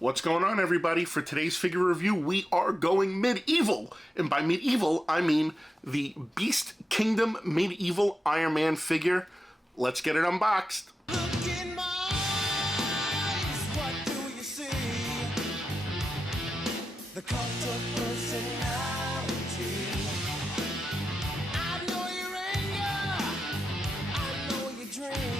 What's going on, everybody? For today's figure review, we are going medieval. And by medieval, I mean the Beast Kingdom Medieval Iron Man figure. Let's get it unboxed. Look in my eyes, what do you see? The cult of personality. I know your anger, I know your dreams.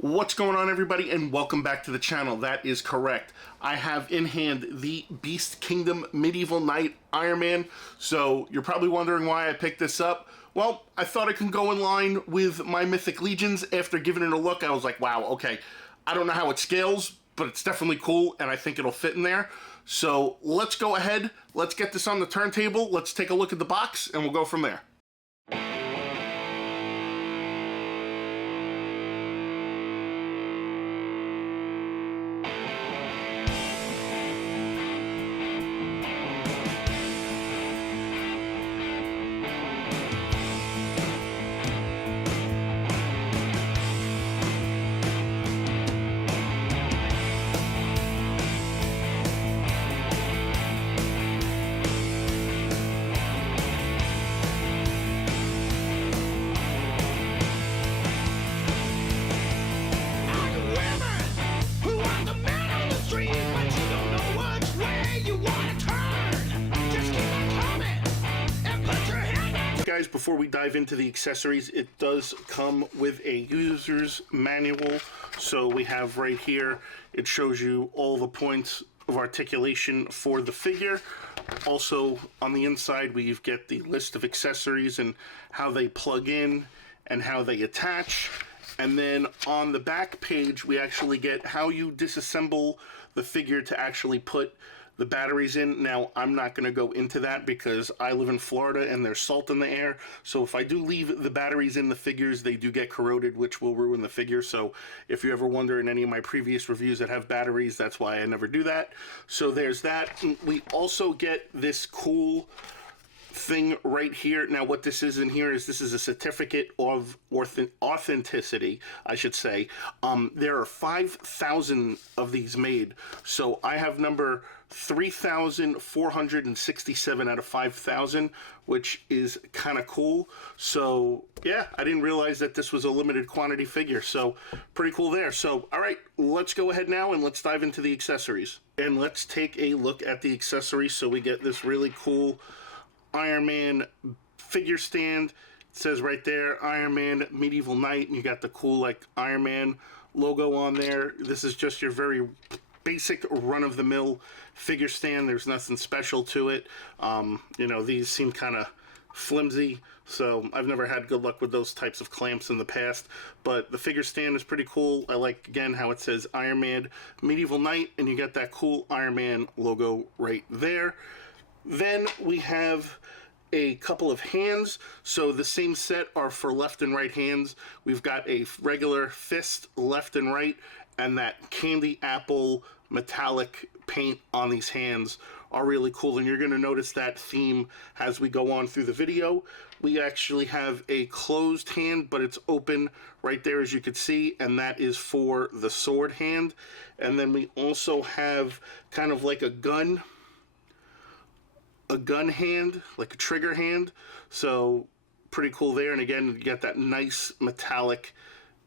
What's going on, everybody, and welcome back to the channel. That is correct. I have in hand the Beast Kingdom Medieval Knight Iron Man. So you're probably wondering why I picked this up. Well, I thought it could go in line with my Mythic Legions. After giving it a look, I was like, wow, okay. I don't know how it scales, but it's definitely cool, and I think it'll fit in there. So let's go ahead. Let's get this on the turntable. Let's take a look at the box, and we'll go from there. Guys, before we dive into the accessories, it does come with a user's manual. So we have right here, it shows you all the points of articulation for the figure. Also on the inside, we get the list of accessories and how they plug in and how they attach. And then on the back page, we actually get how you disassemble the figure to actually put the batteries in. Now, I'm not going to go into that because I live in Florida and there's salt in the air. So if I do leave the batteries in the figures, they do get corroded, which will ruin the figure. So if you ever wonder in any of my previous reviews that have batteries, that's why I never do that. So there's that. We also get this cool thing right here. Now what this is in here is this is a certificate of authenticity, I should say. There are 5,000 of these made. So I have number 3,467 out of 5,000, which is kind of cool. So yeah, I didn't realize that this was a limited quantity figure. So pretty cool there. So all right, let's go ahead now and let's dive into the accessories. And let's take a look at the accessories. So we get this really cool Iron Man figure stand. It says right there, Iron Man Medieval Knight, and you got the cool like Iron Man logo on there. This is just your very basic run-of-the-mill figure stand. There's nothing special to it. You know, these seem kind of flimsy, so I've never had good luck with those types of clamps in the past, but the figure stand is pretty cool. I like, again, how it says Iron Man Medieval Knight, and you got that cool Iron Man logo right there. Then we have a couple of hands. So the same set are for left and right hands. We've got a regular fist left and right, and that candy apple metallic paint on these hands are really cool, and you're going to notice that theme as we go on through the video. We actually have a closed hand, but it's open right there, as you can see, and that is for the sword hand. And then we also have kind of like a gun hand, like a trigger hand. So pretty cool there. And again, you get that nice metallic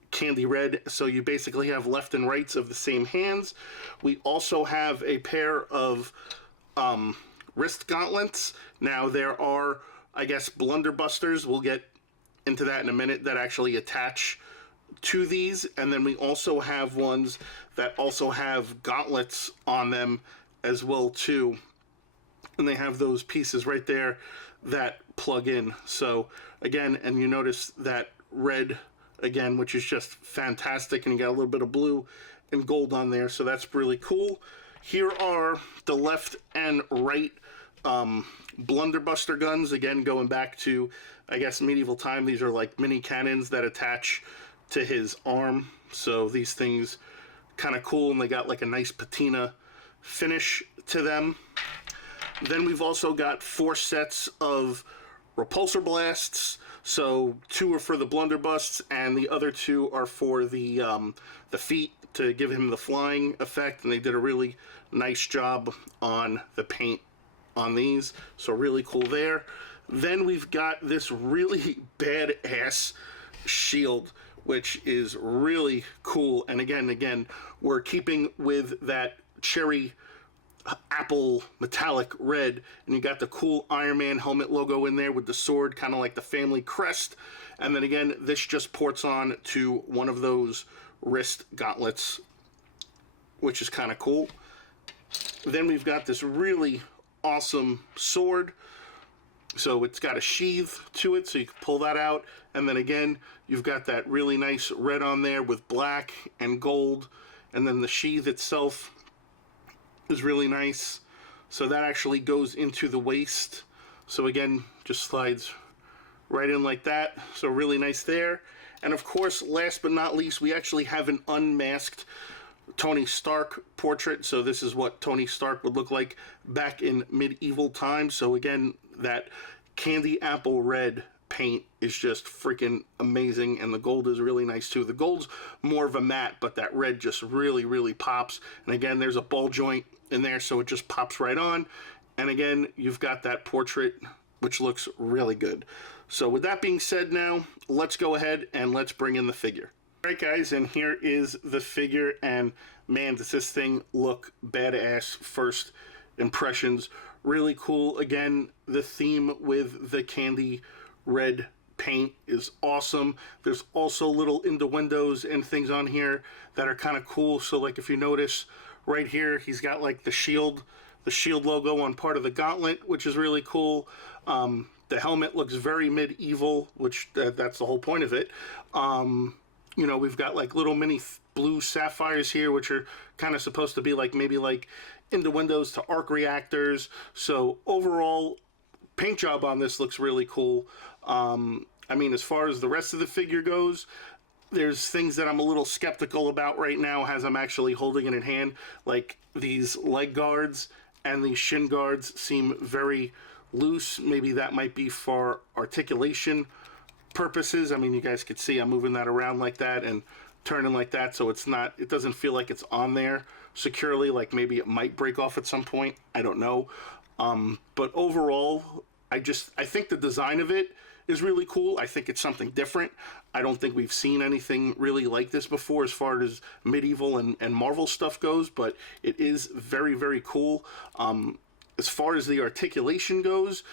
candy red. So you basically have left and rights of the same hands. We also have a pair of wrist gauntlets. Now there are, I guess, blunderbusters. We'll get into that in a minute, that actually attach to these. And then we also have ones that also have gauntlets on them as well too. And they have those pieces right there that plug in. So again, and you notice that red again, which is just fantastic, and you got a little bit of blue and gold on there, so that's really cool. Here are the left and right blunderbuster guns. Again, going back to, I guess, medieval time, these are like mini cannons that attach to his arm. So these things kind of cool, and they got like a nice patina finish to them. Then we've also got 4 sets of repulsor blasts. So 2 are for the blunderbusts, and the other 2 are for the feet, to give him the flying effect, and they did a really nice job on the paint on these, so really cool there. Then we've got this really badass shield, which is really cool, and again, we're keeping with that cherry apple metallic red, and you got the cool Iron Man helmet logo in there with the sword, kind of like the family crest. And then again, this just ports on to one of those wrist gauntlets, which is kind of cool. Then we've got this really awesome sword. So it's got a sheath to it, so you can pull that out. And then again, you've got that really nice red on there with black and gold. And then the sheath itself is really nice. So that actually goes into the waist. So again, just slides right in like that. So really nice there. And of course, last but not least, we actually have an unmasked Tony Stark portrait. So this is what Tony Stark would look like back in medieval times. So again, that candy apple red paint is just freaking amazing, and the gold is really nice too. The gold's more of a matte, but that red just really pops. And again, there's a ball joint in there, so it just pops right on. And again, you've got that portrait, which looks really good. So with that being said, now let's go ahead and let's bring in the figure. All right, guys, and here is the figure, and man, does this thing look badass. First impressions, really cool. Again, the theme with the candy red paint is awesome. There's also little innuendos and things on here that are kind of cool. So like if you notice right here, he's got like the shield logo on part of the gauntlet, which is really cool. The helmet looks very medieval, which that's the whole point of it. You know, we've got like little mini blue sapphires here, which are kind of supposed to be like maybe like innuendos to arc reactors. So overall, paint job on this looks really cool. I mean, as far as the rest of the figure goes, there's things that I'm a little skeptical about right now as I'm actually holding it in hand. Like these leg guards and these shin guards seem very loose. Maybe that might be for articulation purposes. I mean, you guys could see I'm moving that around like that and turning like that, so it doesn't feel like it's on there securely. Like maybe it might break off at some point, I don't know. But overall, I think the design of it is really cool. I think it's something different. I don't think we've seen anything really like this before as far as medieval and Marvel stuff goes, but it is very cool. As far as the articulation goes,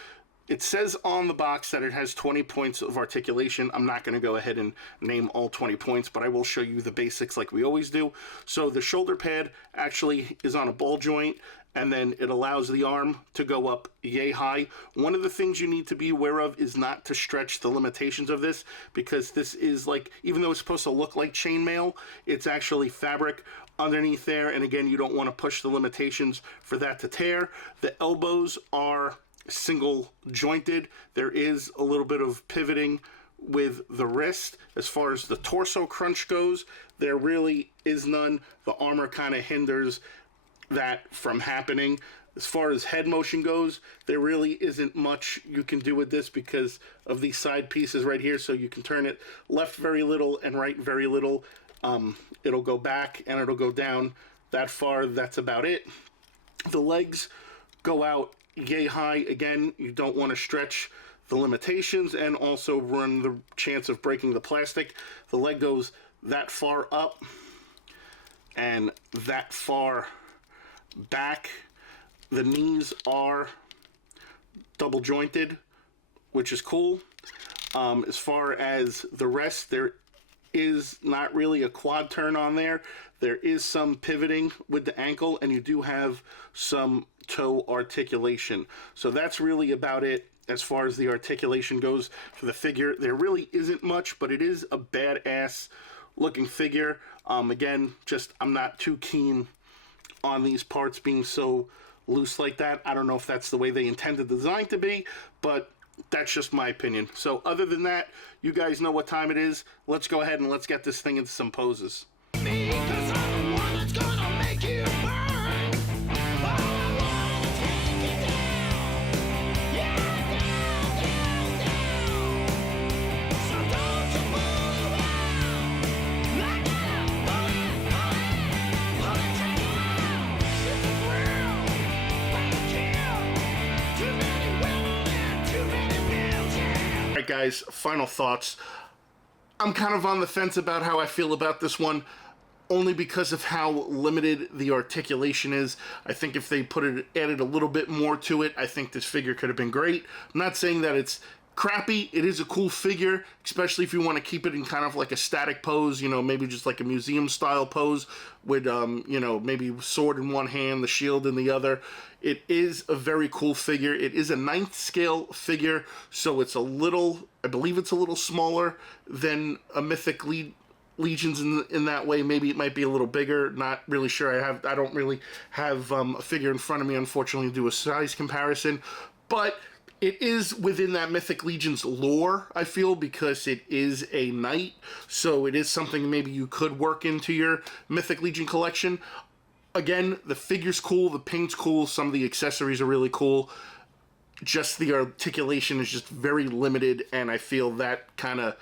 it says on the box that it has 20 points of articulation. I'm not going to go ahead and name all 20 points, but I will show you the basics like we always do. So the shoulder pad actually is on a ball joint, and then it allows the arm to go up yay high. One of the things you need to be aware of is not to stretch the limitations of this, because this is like, even though it's supposed to look like chainmail, it's actually fabric underneath there, and again, you don't want to push the limitations for that to tear. The elbows are single jointed. There is a little bit of pivoting with the wrist. As far as the torso crunch goes, there really is none. The armor kind of hinders that from happening. As far as head motion goes, there really isn't much you can do with this because of these side pieces right here. So you can turn it left very little and right very little. It'll go back and it'll go down that far. That's about it. The legs go out yay high. Again, you don't want to stretch the limitations and also run the chance of breaking the plastic. The leg goes that far up and that far back. The knees are double jointed, which is cool. As far as the rest, there is not really a quad turn on there. There is some pivoting with the ankle, and you do have some toe articulation. So that's really about it as far as the articulation goes for the figure. There really isn't much, but it is a badass looking figure. Again, just I'm not too keen on these parts being so loose like that. I don't know if that's the way they intended the design to be, but that's just my opinion. So other than that, you guys know what time it is. Let's go ahead and let's get this thing into some poses. Because I'm the one that's gonna make you burn. Oh, I wanna take you down. Yeah, down. So don't you move out. I gotta pull it. guys, final thoughts. I'm kind of on the fence about how I feel about this one, only because of how limited the articulation is. I think if they added a little bit more to it, I think this figure could have been great. I'm not saying that it's crappy. It is a cool figure, especially if you want to keep it in kind of like a static pose, you know, maybe just like a museum style pose with, you know, maybe sword in one hand, the shield in the other. It is a very cool figure. It is a 9th scale figure, so it's a little, I believe it's a little smaller than a Mythic Legions in that way. Maybe it might be a little bigger. Not really sure. I don't really have a figure in front of me, unfortunately, to do a size comparison. But it is within that Mythic Legions lore, I feel, because it is a knight. So it is something maybe you could work into your Mythic Legion collection. Again, the figure's cool, the paint's cool, some of the accessories are really cool. Just the articulation is just very limited, and I feel that kind of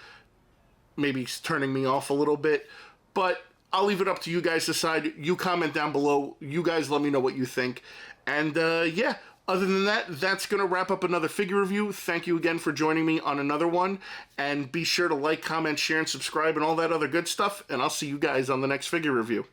maybe is turning me off a little bit. But I'll leave it up to you guys to decide. You comment down below. You guys let me know what you think. And yeah, other than that, that's going to wrap up another figure review. Thank you again for joining me on another one. And be sure to like, comment, share, and subscribe and all that other good stuff. And I'll see you guys on the next figure review.